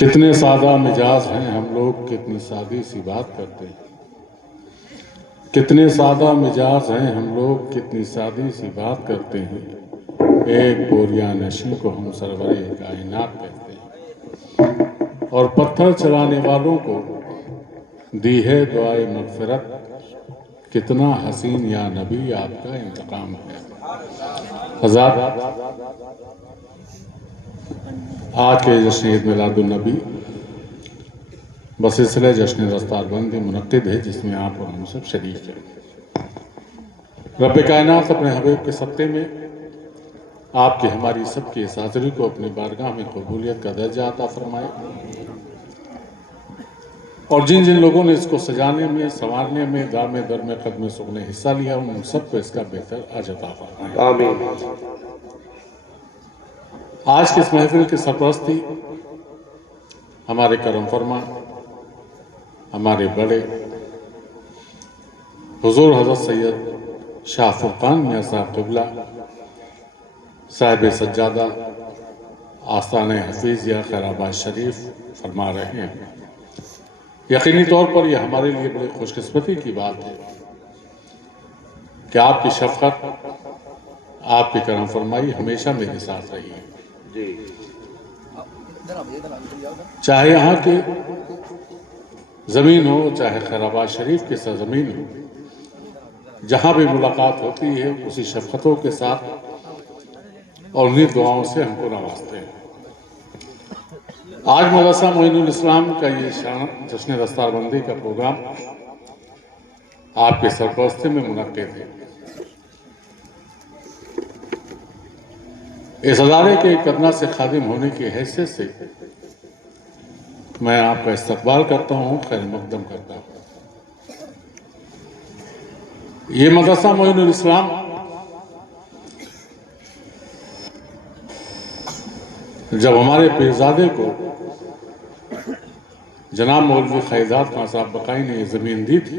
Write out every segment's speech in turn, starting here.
کتنے سادہ مزاج ہیں ہم لوگ، کتنی سادی سی بات کرتے ہیں۔ کتنے سادہ مزاج ہیں ہم لوگ، کتنی سادی سی بات کرتے ہیں۔ ایک بوریا نشیں کو ہم سرور کائنات کہتے ہیں، اور پتھر چلانے والوں کو دی ہے دعائے مغفرت۔ کتنا حسین یا نبی آپ کا انتقام ہے۔ حضرات، آج کے جشن عید میلاد النبی بسلسلہ جشن دستار بندی منعقد ہے، جس میں آپ اور ہم سب شریک ہیں۔ رب کائنات اپنے حبیب کے صدقے میں آپ کی ہماری سب کی اس حاضری کو اپنی بارگاہ میں قبولیت کا درجہ عطا فرمائے، اور جن جن لوگوں نے اس کو سجانے میں، سنوارنے میں، دام در میں قدم سغنے حصہ لیا، ان سب کو اس کا بہتر اجر عطا فرمائے۔ آمین۔ آج کی اس محفل کی سرپرستی ہمارے کرم فرما، ہمارے بڑے حضور حضرت سید شاہ فرقان میاں صاحب قبلہ صاحب سجادہ آستانہ حفیظ یا خیر آباد شریف فرما رہے ہیں۔ یقینی طور پر یہ ہمارے لیے بڑی خوش قسمتی کی بات ہے کہ آپ کی شفقت، آپ کی کرم فرمائی ہمیشہ میرے ساتھ رہی ہے۔ چاہے یہاں کی زمین ہو، چاہے خیر آباد شریف کی سرزمین ہو، جہاں بھی ملاقات ہوتی ہے اسی شفقتوں کے ساتھ اور انہیں دعاؤں سے ہم کو نوازتے ہیں۔ آج مدرسہ معین الاسلام کا یہ جشن دستار بندی کا پروگرام آپ کے سرپرستی میں منعقد ہے۔ اس ادارے کے ایک ادنا سے خادم ہونے کی حیثیت سے میں آپ کا استقبال کرتا ہوں، خیر مقدم کرتا ہوں۔ یہ مدرسہ معین الاسلام جب ہمارے پیرزادے کو جناب مولوی خیزاد خان صاحب بقائی نے یہ زمین دی تھی،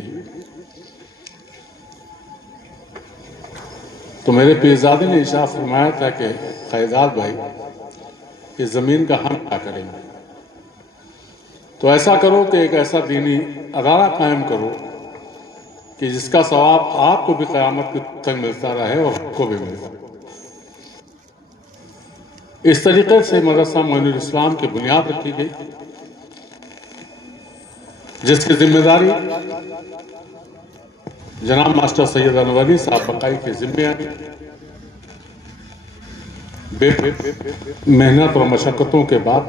تو میرے پیرزادے نے ارشاد فرمایا تھا کہ خیزاد بھائی، اس زمین کا ہم کیا کریں گے؟ تو ایسا کرو کہ ایک ایسا دینی ادارہ قائم کرو کہ جس کا ثواب آپ کو بھی قیامت تک ملتا رہے اور ہم کو بھی ملتا رہے۔ اس طریقے سے مدرسہ معین الاسلام کی بنیاد رکھی گئی، جس کی ذمہ داری جناب ماسٹر سید انوری صاحب بقائی کے ذمہ آئی۔ بے محنت اور مشقتوں کے بعد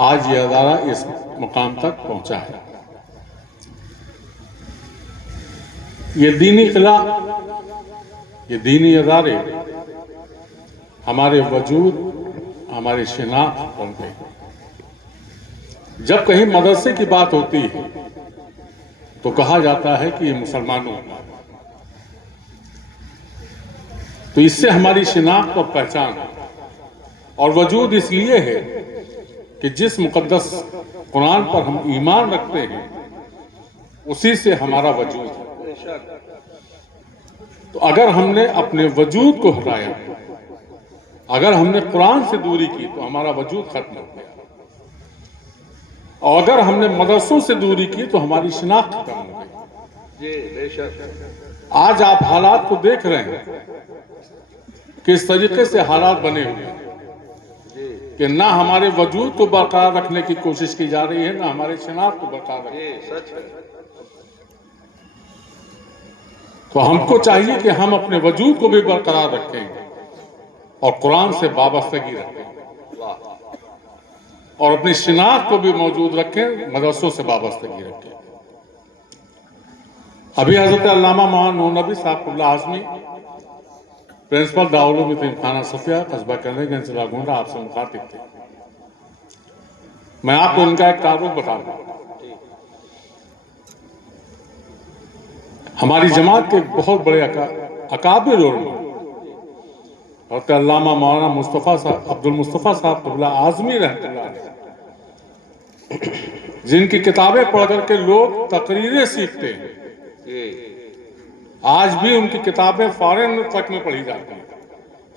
آج یہ ادارہ اس مقام تک پہنچا ہے۔ یہ دینی قلعہ، یہ دینی ادارے ہمارے وجود، ہماری شناخت بن گئے۔ جب کہیں مدرسے کی بات ہوتی ہے تو کہا جاتا ہے کہ یہ مسلمانوں کا، تو اس سے ہماری شناخت اور پہچان ہے، اور وجود اس لیے ہے کہ جس مقدس قرآن پر ہم ایمان رکھتے ہیں اسی سے ہمارا وجود ہے۔ تو اگر ہم نے اپنے وجود کو ہٹایا، اگر ہم نے قرآن سے دوری کی تو ہمارا وجود ختم ہو گیا، اور اگر ہم نے مدرسوں سے دوری کی تو ہماری شناخت ختم ہو گئی۔ آج آپ حالات کو دیکھ رہے ہیں کہ اس طریقے سے حالات بنے ہوئے ہیں کہ نہ ہمارے وجود کو برقرار رکھنے کی کوشش کی جا رہی ہے، نہ ہمارے شناخت کو برقرار رکھنے کی کوشش کی جا رہی ہے۔ تو ہم کو چاہیے کہ ہم اپنے وجود کو بھی برقرار رکھیں اور قرآن سے وابستگی رکھیں، اور اپنی شناخت کو بھی موجود رکھیں، مدرسوں سے وابستگی رکھیں۔ ابھی حضرت علامہ مولانا نور نبی صاحب قبلہ اعظمی پرنسپل دارالعلوم یتیم خانہ صفیہ قصبہ کنڈی گنج ضلع گونڈہ آپ سے مخاطب تھے۔ میں آپ کو ان کا ایک تعارف بتا دوں۔ ہماری جماعت کے بہت بڑے اکابر علماء حضرت علامہ مولانا مصطفیٰ صاحب عبد المصطفیٰ صاحب قبلہ اعظمی رحمۃ اللہ علیہ، جن کی کتابیں پڑھ کر کے لوگ تقریریں سیکھتے ہیں، آج بھی ان کی کتابیں فارن تک میں پڑھی جاتی ہیں،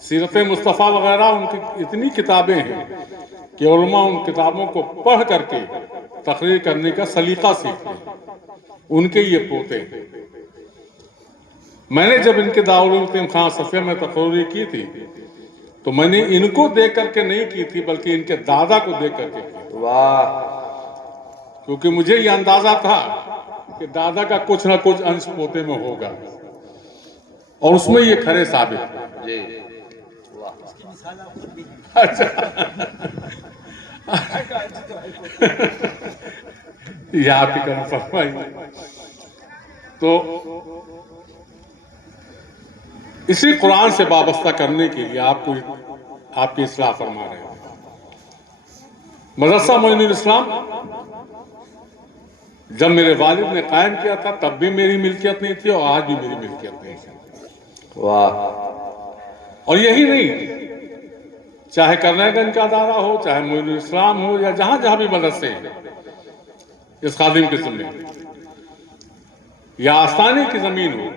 سیرت مصطفیٰ وغیرہ ان کی اتنی کتابیں ہیں کہ علماء ان کتابوں کو پڑھ کر کے تقریر کرنے کا سلیقہ سیکھتے ہیں، ان کے یہ پوتے ہیں۔ میں نے جب ان کے دارالعلوم خان صفیہ میں تقریر کی تھی تو میں نے ان کو دیکھ کر کے نہیں کی تھی بلکہ ان کے دادا کو دیکھ کر کے کی تھی، واہ کیونکہ مجھے یہ اندازہ تھا کہ دادا کا کچھ نہ کچھ انش پوتے میں ہوگا، اور اس میں یہ کھرے ثابت ہیں۔ جی اچھا یاد ہی کرنا فرمائیے۔ تو اسی قرآن سے وابستہ کرنے کے لیے آپ کی اصلاح فرما رہے ہیں۔ مدرسہ معین الاسلام جب میرے والد نے قائم کیا تھا تب بھی میری ملکیت نہیں تھی اور آج بھی میری ملکیت نہیں تھی۔ واہ اور یہی نہیں، چاہے کرنے گنج کا ادارہ ہو، چاہے معین الاسلام ہو، یا جہاں جہاں بھی مدرسے ہیں اس خادم کے ذمہ، یا آستانے کی زمین ہو،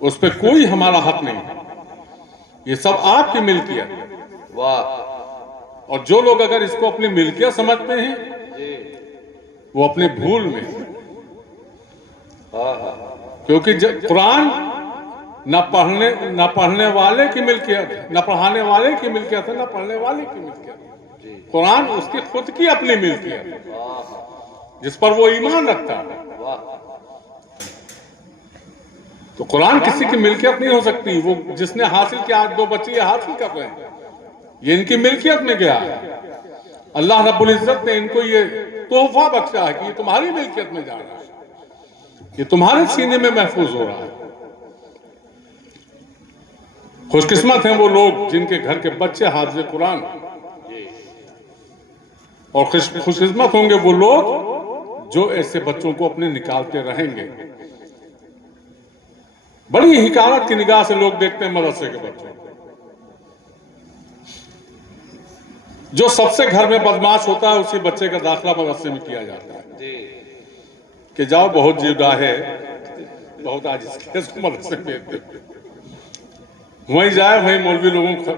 اس پہ کوئی ہمارا حق نہیں ہے، یہ سب آپ کی ملکیت ہے۔ واہ اور جو لوگ اگر اس کو اپنی ملکیت سمجھتے ہیں جی وہ اپنے بھول میں، ہاں ہاں کیونکہ قرآن نہ پڑھنے والے کی ملکیت ہے، نہ پڑھانے والے کی ملکیت ہے، نہ پڑھنے والے کی ملکیت ہے۔ جی قرآن اس کی خود کی اپنی ملکیت ہے واہ جس پر وہ ایمان رکھتا ہے۔ واہ تو قرآن کسی کی ملکیت نہیں ہو سکتی، وہ جس نے حاصل کیا، آج 2 بچے یہ حاصل کر رہے ہیں، یہ ان کی ملکیت میں گیا ہے۔ اللہ رب العزت نے ان کو یہ تحفہ بخشا ہے کہ یہ تمہاری ملکیت میں جا رہا ہے، یہ تمہارے سینے میں محفوظ ہو رہا ہے۔ خوش قسمت ہیں وہ لوگ جن کے گھر کے بچے حافظ قرآن، اور خوش قسمت ہوں گے وہ لوگ جو ایسے بچوں کو اپنے نکالتے رہیں گے۔ بڑی حقارت کی نگاہ سے لوگ دیکھتے ہیں مدرسے کے بچوں کو۔ جو سب سے گھر میں بدماش ہوتا ہے اسی بچے کا داخلہ مدرسے میں کیا جاتا ہے جی کہ جاؤ بہت جیدہ ہے، بہت عاجز ہے، اس کو مدرسے میں بھیج دو۔ وہیں جائے وہیں مولوی لوگوں کو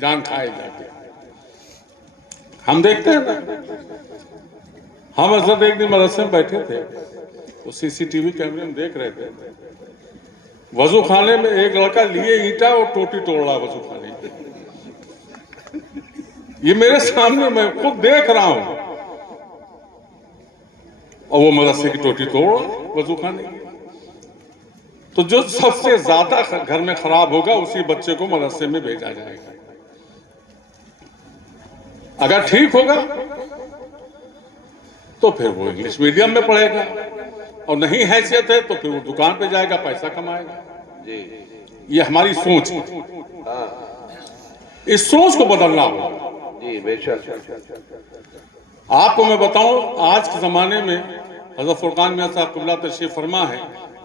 جان کھائے جاتے ہیں۔ ہم دیکھتے ہیں نا، ہم حضرت ایک دن مدرسے میں بیٹھے تھے تو CCTV کیمرے میں دیکھ رہے تھے، وضو خانے میں ایک لڑکا لیے اینٹا اور ٹوٹی توڑ رہا ہے وضو خانے میں۔ یہ میرے سامنے، میں خود دیکھ رہا ہوں، اور وہ مدرسے کی ٹوٹی توڑ رہا ہے وضو خانے کی۔ تو جو سب سے زیادہ گھر میں خراب ہوگا اسی بچے کو مدرسے میں بھیجا جائے گا۔ اگر ٹھیک ہوگا تو پھر وہ انگلش میڈیم میں پڑھے گا، اور نہیں حیثیت ہے تو پھر وہ دکان پہ جائے گا، پیسہ کمائے گا۔ جی یہ ہماری سوچ ہے، ہاں اس سوچ کو بدلنا ہوگا۔ جی بے شک آپ کو میں بتاؤں، آج کے زمانے میں حضرت فرقان میاں صاحب قبلہ تشریف فرما ہے،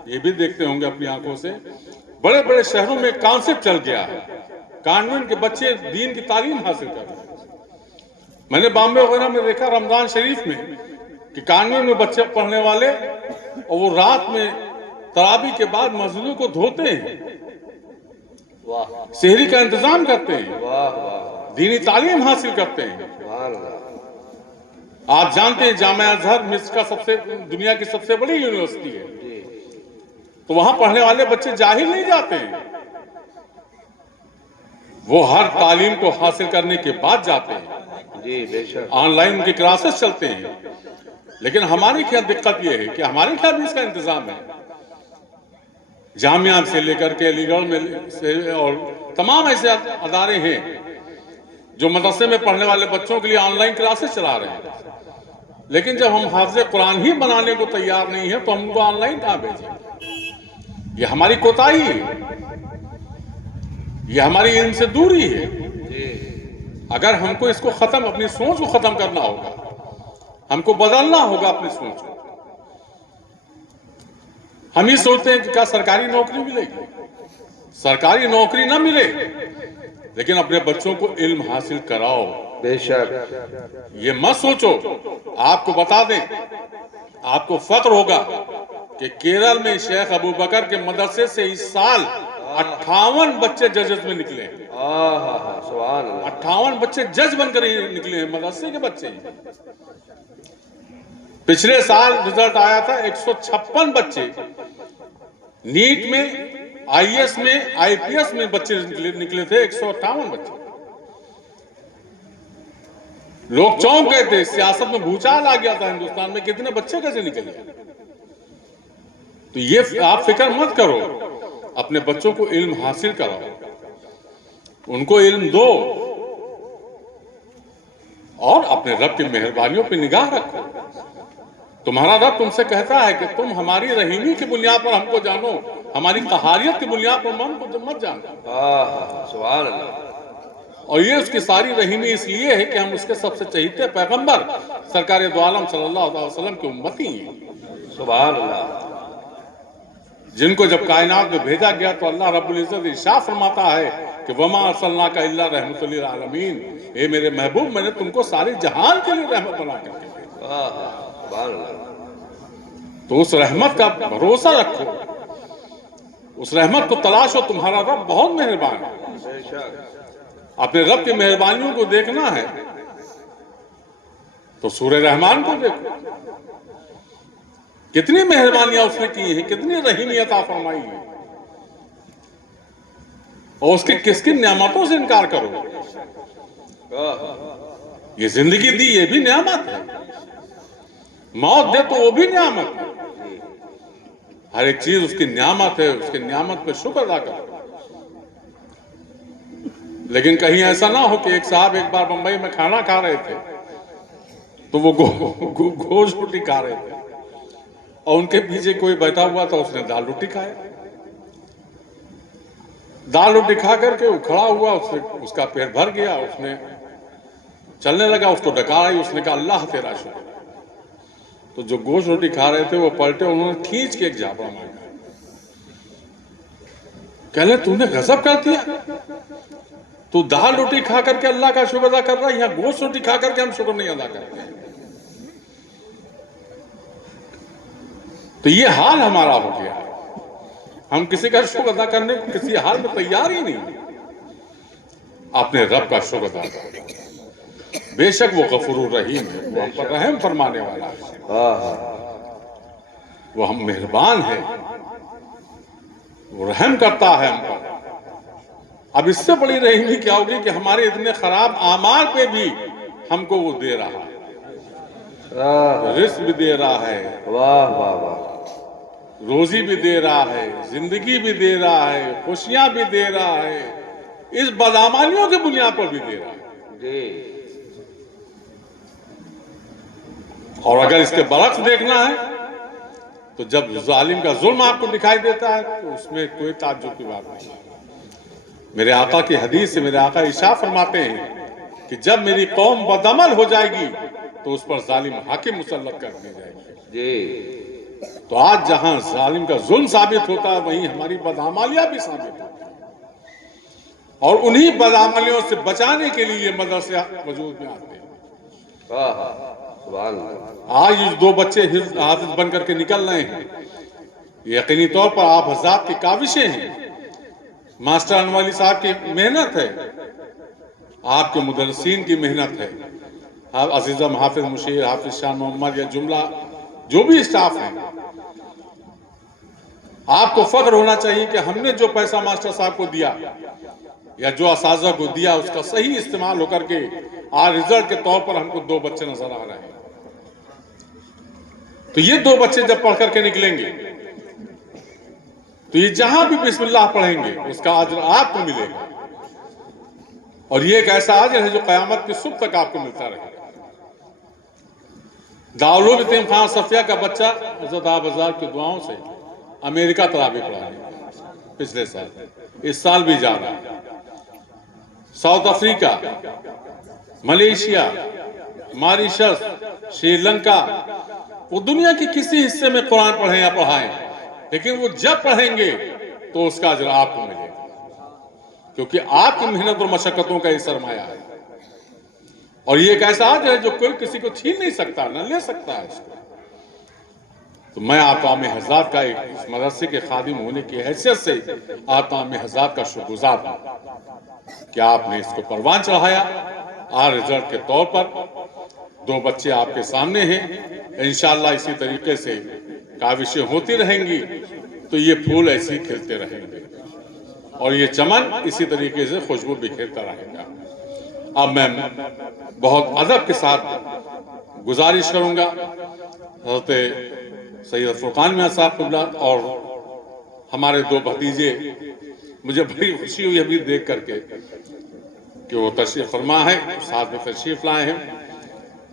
یہ بھی دیکھتے ہوں گے اپنی آنکھوں سے، بڑے بڑے شہروں میں کانسیپٹ چل گیا ہے، کانوینٹ کے بچے دین کی تعلیم حاصل کر رہے ہیں۔ میں نے بامبے وغیرہ میں دیکھا رمضان شریف میں کہ کانوینٹ میں بچے پڑھنے والے، اور وہ رات میں تراویح کے بعد مسجدوں کو دھوتے ہیں، واہ سحری کا انتظام کرتے ہیں، واہ واہ دینی تعلیم حاصل کرتے ہیں۔ سبحان اللہ آپ جانتے ہیں جامعہ ازہر مصر کا دنیا کی سب سے بڑی یونیورسٹی ہے، جی تو وہاں پڑھنے والے بچے جاہل نہیں جاتے ہیں، وہ ہر تعلیم کو حاصل کرنے کے بعد جاتے ہیں۔ جی بے شک آن لائن ان کی کلاسز چلتے ہیں، لیکن ہماری کیا دقت یہ ہے کہ ہمارے کیا بھی اس کا انتظام ہے، جامعہ سے لے کر کے علی گڑھ میں سے اور تمام ایسے ادارے ہیں جو مدرسے میں پڑھنے والے بچوں کے لیے آن لائن کلاسز چلا رہے ہیں، لیکن جب ہم حافظ قرآن ہی بنانے کو تیار نہیں ہیں تو ہم کو آن لائن کہاں بھیجیں؟ یہ ہماری کوتاہی ہے، یہ ہماری علم سے دوری ہے۔ جی اگر ہم کو اس کو اپنی سوچ کو ختم کرنا ہوگا، ہم کو بدلنا ہوگا اپنی سوچ کو۔ ہم یہ سوچتے ہیں کہ کیا سرکاری نوکری ملے گی؟ سرکاری نوکری نہ ملے لیکن اپنے بچوں کو علم حاصل کراؤ، بے شک یہ مت سوچو۔ آپ کو بتا دیں، آپ کو فخر ہوگا کہ کیرل میں شیخ ابو بکر کے مدرسے سے اس سال 58 بچے ججز میں نکلے ہیں، سبحان اللہ 58 بچے جج بن کر ہی نکلے ہیں، مدرسے کے بچے ہی۔ پچھلے سال رزلٹ آیا تھا 156 بچے نیٹ میں، آئی ایس میں، آئی پی ایس میں بچے نکلے تھے، 158 بچے۔ لوگ چونک گئے تھے، سیاست میں بھوچال آ گیا تھا ہندوستان میں، کتنے بچے کیسے نکلے۔ تو یہ آپ فکر مت کرو، اپنے بچوں کو علم حاصل کراؤ، ان کو علم دو، اور اپنے رب کی مہربانیوں پہ نگاہ رکھو۔ تمہارا رب تم سے کہتا ہے کہ تم ہماری رحیمی کی بنیاد پر ہم کو جانو، ہماری قہاریت کی بنیاد پر ہم کو مت جانو۔ سبحان اللہ اور یہ اس کی ساری رحیمی اس لیے ہے کہ ہم اس کے سب سے چہیتے پیغمبر سرکار دو عالم صلی اللہ علیہ وسلم کی امتی ہیں، سبحان اللہ جن کو جب کائنات میں بھیجا گیا تو اللہ رب العزت ارشاد فرماتا ہے کہ وما ارسلناک الا رحمۃ للعالمین، اے میرے محبوب میں نے تم کو سارے جہان کے لیے رحمت بنا کر کے بھیجا۔ سبحان اللہ تو اس رحمت کا بھروسہ رکھو، اس رحمت کو تلاشو، تمہارا رب بہت مہربان ہے۔ بے شک اپنے رب کی مہربانیوں کو دیکھنا ہے تو سورہ رحمان کو دیکھو، کتنی مہربانیاں اس نے کی ہیں، کتنی رحیمی عطا فرمائی ہے، اور اس کی کس کی نعمتوں سے انکار کرو۔ یہ زندگی دی، یہ بھی نعمت ہے، موت دے تو وہ بھی نعمت ہے، ہر ایک چیز اس کی نعمت ہے، اس کی نعمت پہ شکر ادا کرو۔ لیکن کہیں ایسا نہ ہو کہ ایک صاحب ایک بار بمبئی میں کھانا کھا رہے تھے تو وہ گوشت روٹی کھا رہے تھے، اور ان کے پیچھے کوئی بیٹھا ہوا تھا، اس نے دال روٹی کھایا۔ دال روٹی کھا کر کے وہ کھڑا ہوا، اس کا پیٹ بھر گیا، اس نے چلنے لگا، اس کو ڈکارا، اس نے کہا اللہ تیرا شکر۔ تو جو گوشت روٹی کھا رہے تھے وہ پلٹے، انہوں نے کھینچ کے ایک جھاپڑا مارا، کہنے تو نے غضب کر دیا، تو دال روٹی کھا کر کے اللہ کا شکر ادا کر رہا ہے، یہاں گوشت روٹی کھا کر کے ہم شکر نہیں ادا کرتے ہیں۔ تو یہ حال ہمارا ہو گیا ہے، ہم کسی کا شکر ادا کرنے کو کسی حال میں تیار ہی نہیں۔ اپنے رب کا شکر ادا کرو، بے شک وہ غفور الرحیم ہے، وہ ہم پر رحم فرمانے والا ہے، وہ ہم مہربان ہے، وہ رحم کرتا ہے ہم پر۔ اب اس سے بڑی رحیمی کیا ہوگی کہ ہمارے اتنے خراب اعمال پہ بھی ہم کو وہ دے رہا ہے، رزق بھی دے رہا ہے، واہ واہ واہ روزی بھی دے رہا ہے، زندگی بھی دے رہا ہے، خوشیاں بھی دے رہا ہے، اس بدعمالیوں کی بنیاد پر بھی دے رہا ہے۔ جی اور اگر اس کے برعکس دیکھنا ہے تو جب ظالم کا ظلم آپ کو دکھائی دیتا ہے تو اس میں کوئی تعجب کی بات نہیں۔ میرے آقا کی حدیث سے میرے آقا ارشاد فرماتے ہیں کہ جب میری قوم بدعمل ہو جائے گی تو اس پر ظالم حاکم مسلط کر دی جائے گی۔ جی تو آج جہاں ظالم کا ظلم ثابت ہوتا ہے وہیں ہماری بدعمالیاں بھی ثابت ہوتی ہیں، اور انہی بدعمالیوں سے بچانے کے لیے یہ مدرسے وجود میں آتے ہیں۔ سبحان اللہ آج یہ دو بچے حافظ بن کر کے نکل رہے ہیں، یقینی طور پر آپ حضرات کی کاوشیں ہیں، ماسٹر انوالی صاحب کی محنت ہے، آپ کے مدرسین کی محنت ہے، عزیزم حافظ مشیر، حافظ شاہ محمد، یا جملہ جو بھی اسٹاف ہیں، آپ کو فخر ہونا چاہیے کہ ہم نے جو پیسہ ماسٹر صاحب کو دیا یا جو اساتذہ کو دیا اس کا صحیح استعمال ہو کر کے آج رزلٹ کے طور پر ہم کو دو بچے نظر آ رہے ہیں۔ تو یہ دو بچے جب پڑھ کر کے نکلیں گے تو یہ جہاں بھی بسم اللہ پڑھیں گے اس کا اجر آپ کو ملے گا، اور یہ ایک ایسا اجر ہے جو قیامت کی صبح تک آپ کو ملتا رہے گا۔ دارالعلوم یتیم خانہ صفیہ کا بچہ حضرت آپ حضرات کی دعاؤں سے امریکہ تراویح پڑھا ہے، پچھلے سال، اس سال بھی جا رہا ہے، South Africa, Malaysia, Mauritius, Sri Lanka, وہ دنیا کی کسی حصے میں قرآن پڑھیں یا پڑھائیں، لیکن وہ جب پڑھیں گے تو اس کا اجر آپ کو ملے گا، کیونکہ آپ کی محنت اور مشقتوں کا یہ سرمایہ ہے، اور یہ ایک ایسا اجر ہے جو کوئی کسی کو چھین نہیں سکتا، نہ لے سکتا ہے اس کو۔ تو میں آقا میں حضرات کا اس مدرسے کے خادم ہونے کی حیثیت سے آقا میں حضرات کا شکر گزار ہوں کہ آپ نے اس کو پروان چڑھایا رزلٹ کے طور پر 2 بچے آپ کے سامنے ہیں انشاءاللہ اسی طریقے سے کاوشیں ہوتی رہیں گی تو یہ پھول ایسے ہی کھلتے رہیں گے اور یہ چمن اسی طریقے سے خوشبو بکھیرتا رہے گا اب میں بہت ادب کے ساتھ گزارش کروں گا حضرت سید فرقان میاں صاحب قبلہ اور ہمارے 2 بھتیجے مجھے بڑی خوشی ہوئی ابھی دیکھ کر کے کہ وہ تشریف فرما ہے ساتھ میں تشریف لائے ہیں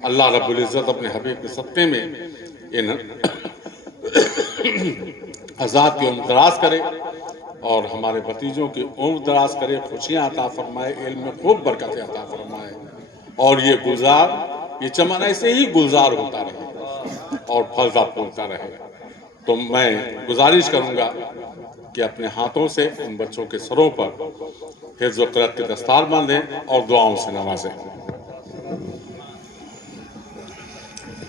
اللہ رب العزت اپنے حبیب کے صدقے میں ان حضرات کی عمر دراز کرے اور ہمارے بھتیجوں کی عمر دراز کرے خوشیاں عطا فرمائے علم میں خوب برکتیں عطا فرمائے اور یہ چمن ایسے ہی گلزار ہوتا رہے اور پھلتا پھولتا رہے تو میں گزارش کروں گا کہ اپنے ہاتھوں سے ان بچوں کے سروں پر حفظ و قرأت کے دستار باندھیں اور دعاؤں سے نوازیں